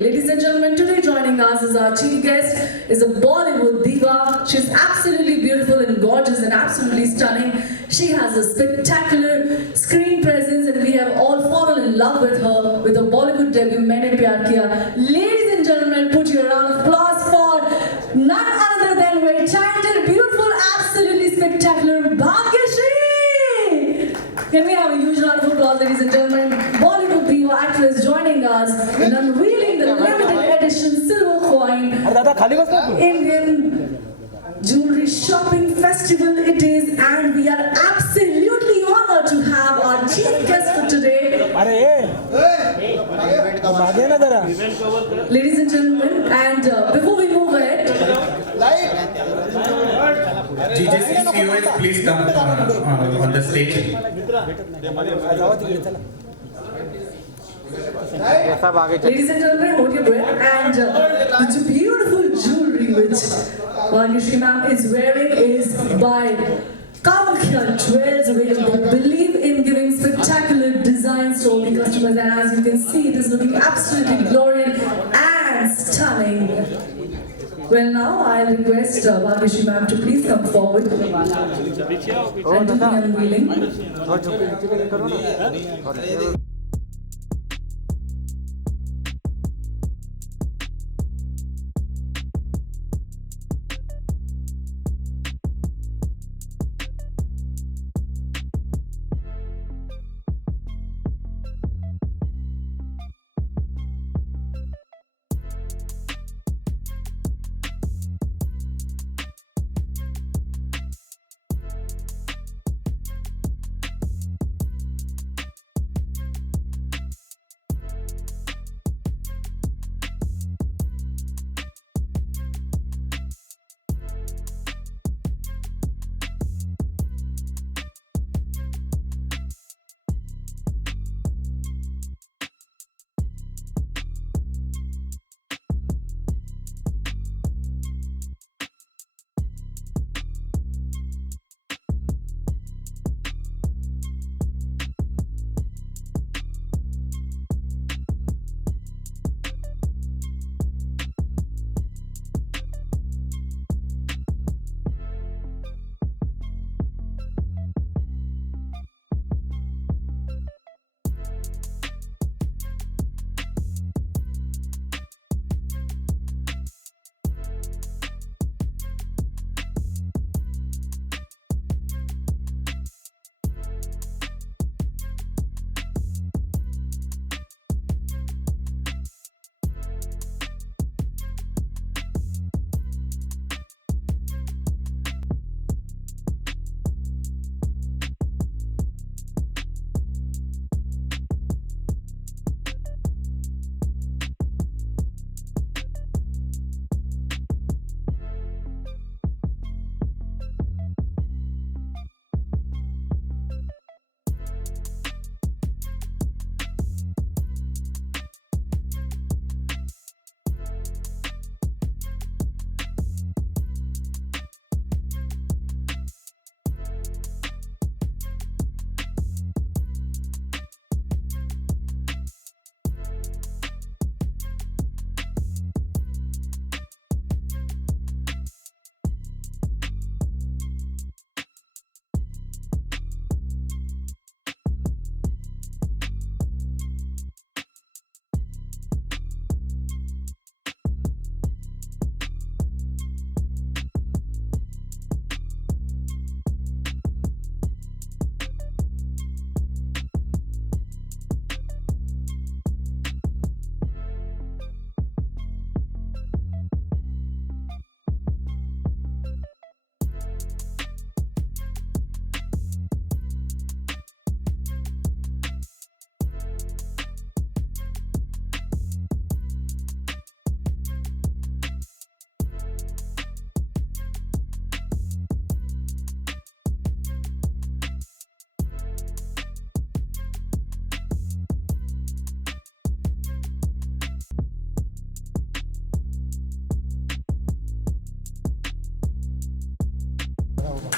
Ladies and gentlemen, today joining us as our chief guest is a Bollywood diva. She's absolutely beautiful and gorgeous and absolutely stunning. She has a spectacular screen presence and we have all fallen in love with her with her Bollywood debut, Maine Pyar Kiya. Ladies and gentlemen, put your round of applause for none other than very talented, beautiful, absolutely spectacular Bhagyashree. Can we have a huge round of applause, ladies and gentlemen? Bollywood diva actress joining us in unveiling the limited edition silver coin Indian Jewelry Shopping Festival it is, and we are absolutely honored to have our chief guest for today. Ladies and gentlemen, and before we move ahead, GJC COS, please come on the stage. ladies and gentlemen, hold your breath. And the beautiful jewelry which Bhagyashree ma'am is wearing is by Kamakya Jewels. We believe in giving spectacular designs to all the customers, and as you can see, it is looking absolutely glorious and stunning. Well, now I'll request Bhagyashree ma'am to please come forward and do the unveiling.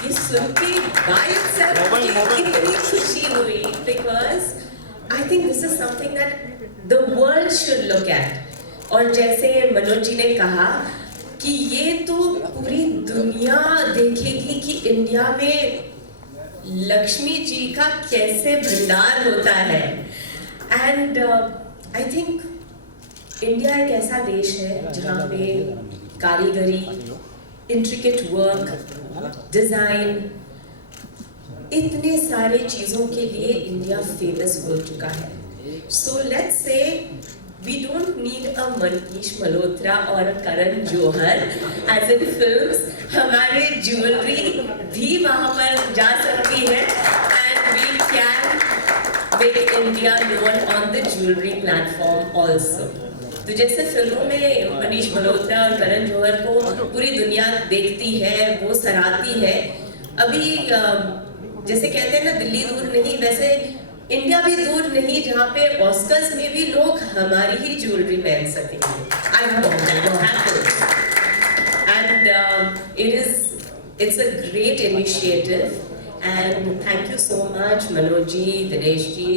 ये सुनते by itself कितनी खुशी हुई because I think this is something that the world should look at. और जैसे मनोज जी ने कहा कि ये तो पूरी दुनिया देखेगी कि इंडिया में लक्ष्मी जी का कैसे भंडार होता है। एंड आई थिंक इंडिया एक ऐसा देश है जहाँ पे कारीगरी, इंट्रिकेट वर्क, डिजाइन, इतने सारे चीजों के लिए इंडिया फेमस हो चुका है। So let's say we don't need a Manish Malhotra और a Karan Johar as in films. हमारे ज्वेलरी भी वहां पर जा सकती है and we can make India known on the jewellery platform also. तो जैसे फिल्मों में मनीष मल्होत्रा और करण जौहर को पूरी दुनिया देखती है, वो सराहती है, अभी जैसे कहते हैं ना दिल्ली दूर नहीं, वैसे इंडिया भी दूर नहीं जहाँ पे ऑस्कर्स में भी लोग हमारी ही ज्वेलरी पहन सकेंगे। I hope and it's a great initiative and thank you so much Manoj ji, Dinesh ji,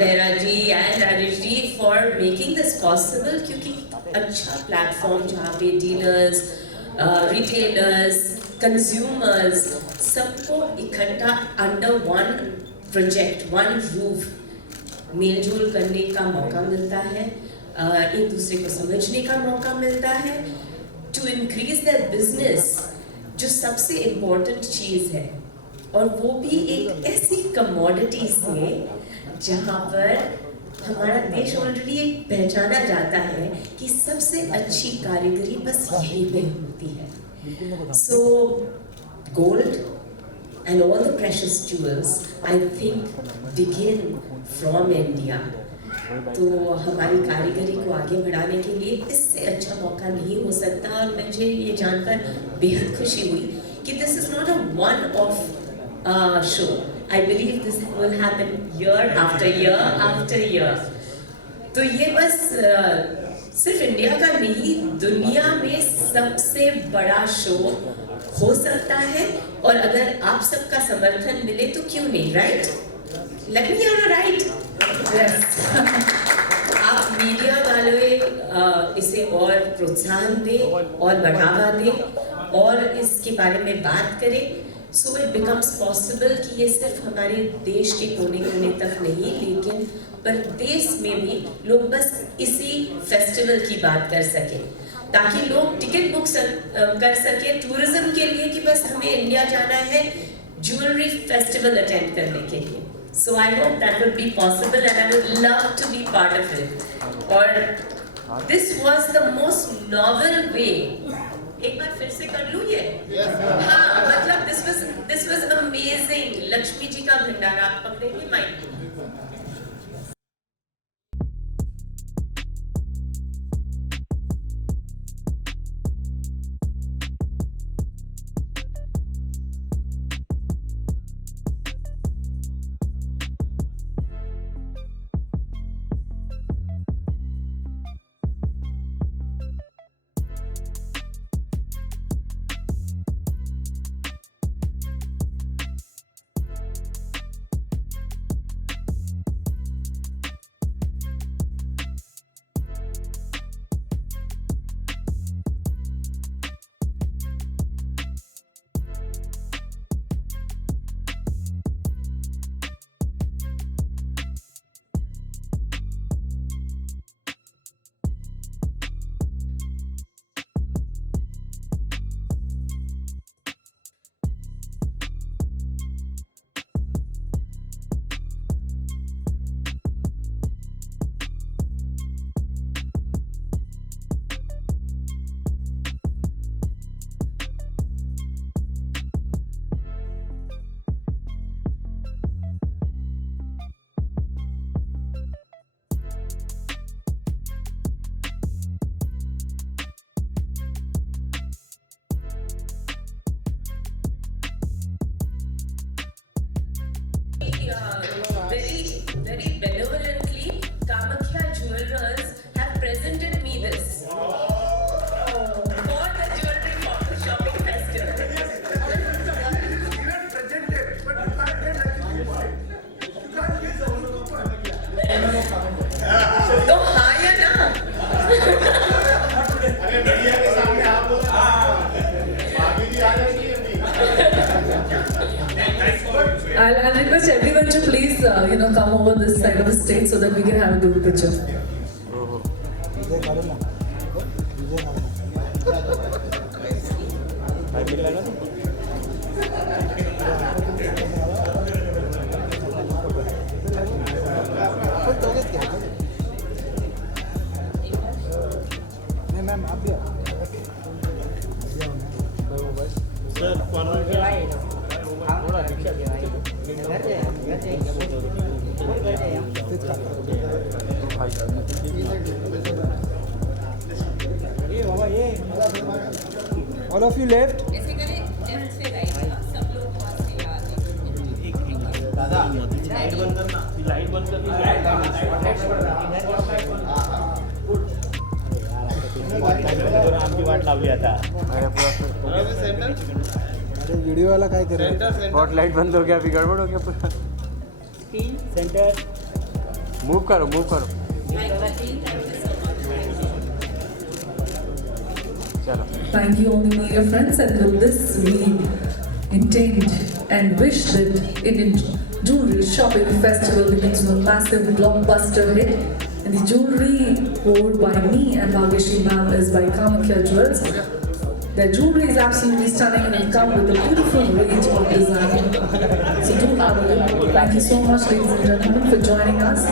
Mehra ji and Rajesh ji for making this possible, क्योंकि अच्छा प्लेटफॉर्म जहाँ पे डीलर्स, रिटेलर्स, कंज्यूमर्स सबको इकट्ठा under one project, one roof मेलजोल करने का मौका मिलता है, एक दूसरे को समझने का मौका मिलता है, टू इंक्रीज देयर बिजनेस, जो सबसे इम्पोर्टेंट चीज़ है, और वो भी एक ऐसी कमोडिटी से जहाँ पर हमारा देश ऑलरेडी पहचाना जाता है कि सबसे अच्छी कारीगरी बस यहीं पे होती है। So gold and all the precious jewels I think begin from India। तो हमारी कारीगरी को आगे बढ़ाने के लिए इससे अच्छा मौका नहीं हो सकता, और मुझे ये जानकर बेहद खुशी हुई कि this is not a one-off show। I believe this will happen year after year after year। तो ये बस सिर्फ इंडिया का नहीं, दुनिया में सबसे बड़ा शो हो सकता है, और अगर आप सबका समर्थन मिले तो क्यों नहीं, right? Let me here right. आप मीडिया वाले इसे और प्रोत्साहन दें और बढ़ावा दें और इसके बारे में बात करें, सो इट बिकम्स पॉसिबल कि ये सिर्फ हमारे देश के कोने कोने तक नहीं, लेकिन प्रदेश में भी लोग बस इसी फेस्टिवल की बात कर सकें, ताकि लोग टिकट बुक कर सके टूरिज्म के लिए कि बस हमें इंडिया जाना है ज्वेलरी फेस्टिवल अटेंड करने के लिए। So I hope that will be possible and I would love to be part of it. और this was the most novel way, एक बार फिर से कर लूँ ये? हाँ, मतलब this was amazing. Lakshmi ji का भंडार आप पकड़ेंगे mike. I'll request everyone to please, come over this side of the stage so that we can have a group picture. Ma'am आप भी ऑल ऑफ यू लेफ्ट ऐसे करें लेफ्ट से राइट सब लोग वहाँ से आ आमची वाट लावली आता अरे वीडियो वाला काय करेल स्पॉट लाइट बंद हो गया अभी गड़बड़ हो गया पूरा सेंटर मूव करो चलो Thank you, only know your friends, and with this we intend and wish that Indian Jewelry Shopping Festival becomes a massive blockbuster hit. And the jewelry worn by me and Bhagyashree ma'am is by Kamakhya Jewels. Their jewelry is absolutely stunning and will come with a beautiful range of design. So do have a look. Thank you so much, ladies and gentlemen, for joining us.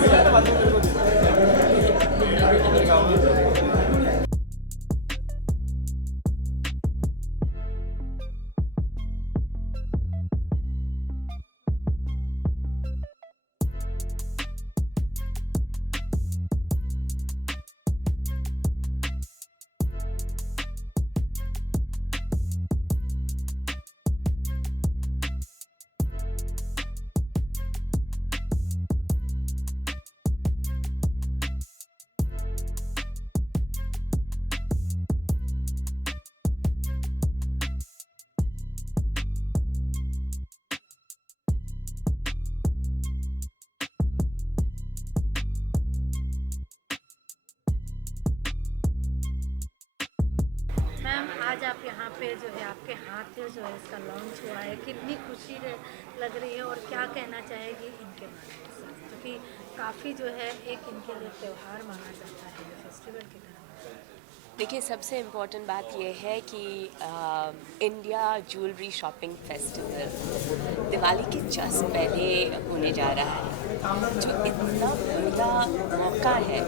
Ma'am आज आप यहाँ पे जो है आपके हाथ से जो है इसका लॉन्च हुआ है, कितनी खुशी लग रही है और क्या कहना चाहेगी इनके बारे में, क्योंकि काफ़ी जो है एक इनके लिए त्यौहार माना जाता है फेस्टिवल की तरह। देखिए सबसे इम्पोर्टेंट बात यह है कि India jewellery shopping festival Diwali के जस्ट पहले होने जा रहा है, जो इतना बड़ा मौका है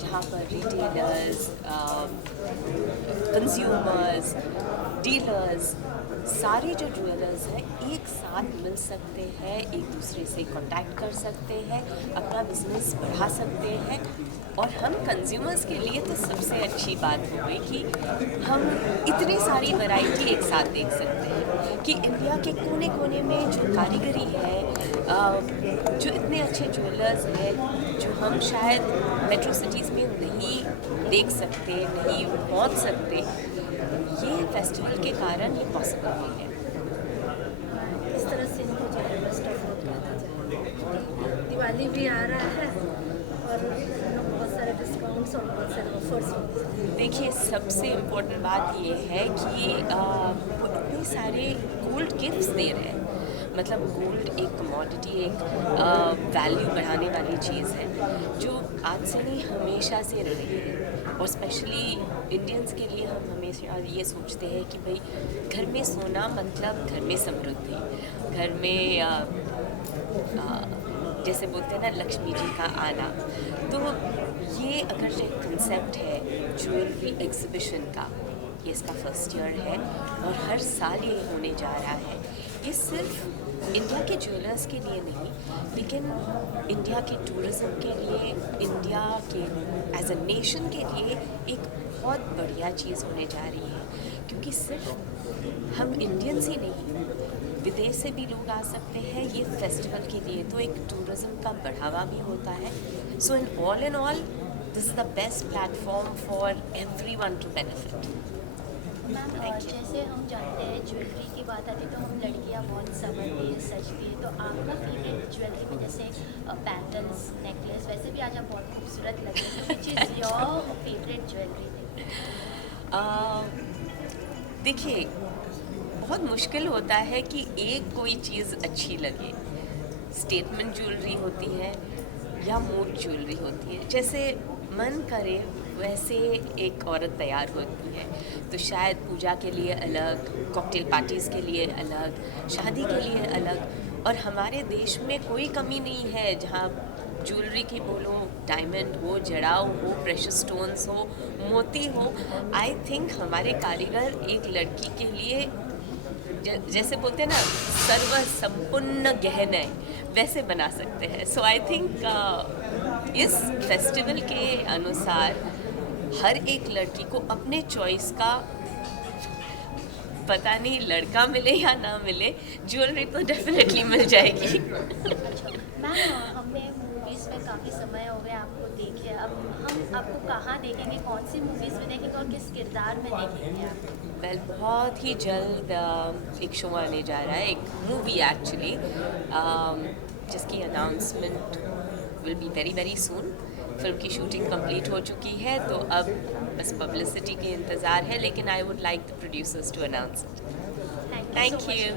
जहाँ पर रिटेलर्स, कंज्यूमर्स, डीलर्स, सारे जो ज्वेलर्स हैं एक साथ मिल सकते हैं, एक दूसरे से कांटेक्ट कर सकते हैं, अपना बिजनेस बढ़ा सकते हैं। और हम कंज्यूमर्स के लिए तो सबसे अच्छी बात होगी कि हम इतनी सारी वैरायटी एक साथ देख सकते हैं कि इंडिया के कोने कोने में जो कारीगरी है, जो इतने अच्छे ज्वेलर्स हैं जो हम शायद मेट्रो सिटीज़ में नहीं देख सकते, नहीं पहुंच सकते, ये फेस्टिवल के कारण ये पॉसिबल हुई है। इस तरह से इनको जो है बेस्ट ऑफ लक करना चाहिए। दिवाली भी आ रहा है और बहुत सारे डिस्काउंट्स और बहुत सारे ऑफर्स होंगे। देखिए सबसे इम्पोर्टेंट बात ये है कि वो इतने सारे गोल्ड गिफ्ट्स दे रहे हैं। मतलब गोल्ड एक कमोडिटी, एक वैल्यू बढ़ाने वाली चीज़ है जो आज से नहीं हमेशा से रही है। और स्पेशली इंडियंस के लिए हम हमेशा ये सोचते हैं कि भाई घर में सोना मतलब घर में समृद्धि, घर में जैसे बोलते हैं ना लक्ष्मी जी का आना। तो ये अगर जो कंसेप्ट है ज्वेलरी एग्जीबिशन का, ये इसका फर्स्ट ईयर है और हर साल ये होने जा रहा है। ये सिर्फ इंडिया के ज्वेलर्स के लिए नहीं, लेकिन इंडिया के टूरिज़्म के लिए, इंडिया के एज अ नेशन के लिए एक बहुत बढ़िया चीज़ होने जा रही है। क्योंकि सिर्फ हम इंडियंस ही नहीं, विदेश से भी लोग आ सकते हैं ये फेस्टिवल के लिए, तो एक टूरिज़्म का बढ़ावा भी होता है। So in all this is the best platform for everyone to benefit. Ma'am जैसे हम जानते हैं ज्वेलरी की बात आती है तो हम लड़कियां बहुत समझती है, सजती है, तो आपका फेवरेट ज्वेलरी में जैसे बैंगल्स, नेकलेस, वैसे भी आज आप बहुत खूबसूरत लग रही है, which is your favourite jewellery? देखिए बहुत मुश्किल होता है कि एक कोई चीज़ अच्छी लगे, स्टेटमेंट ज्वेलरी होती है या मूड ज्वेलरी होती है। जैसे मन करे वैसे एक औरत तैयार होती है, तो शायद पूजा के लिए अलग, कॉकटेल पार्टीज़ के लिए अलग, शादी के लिए अलग। और हमारे देश में कोई कमी नहीं है जहाँ ज्वेलरी की बोलो, डायमंड हो, जड़ाव हो, प्रेशियस स्टोन्स हो, मोती हो। आई थिंक हमारे कारीगर एक लड़की के लिए जैसे बोलते हैं ना सर्व संपूर्ण गहने वैसे बना सकते हैं। सो आई थिंक इस फेस्टिवल के अनुसार हर एक लड़की को अपने चॉइस का, पता नहीं लड़का मिले या ना मिले, ज्वेलरी तो डेफिनेटली मिल जाएगी। मैम हमें मूवीज़ में काफ़ी समय हो गया आपको देखे, अब हम आपको कहाँ देखेंगे, कौन सी मूवीज़ में देखेंगे और किस किरदार में देखेंगे आप? वेल बहुत ही जल्द एक शो आने जा रहा है, एक मूवी एक्चुअली, जिसकी announcement will be very very soon. Film की शूटिंग कंप्लीट हो चुकी है, तो अब बस पब्लिसिटी के इंतज़ार है, लेकिन I would like the producers to announce it. Thank you.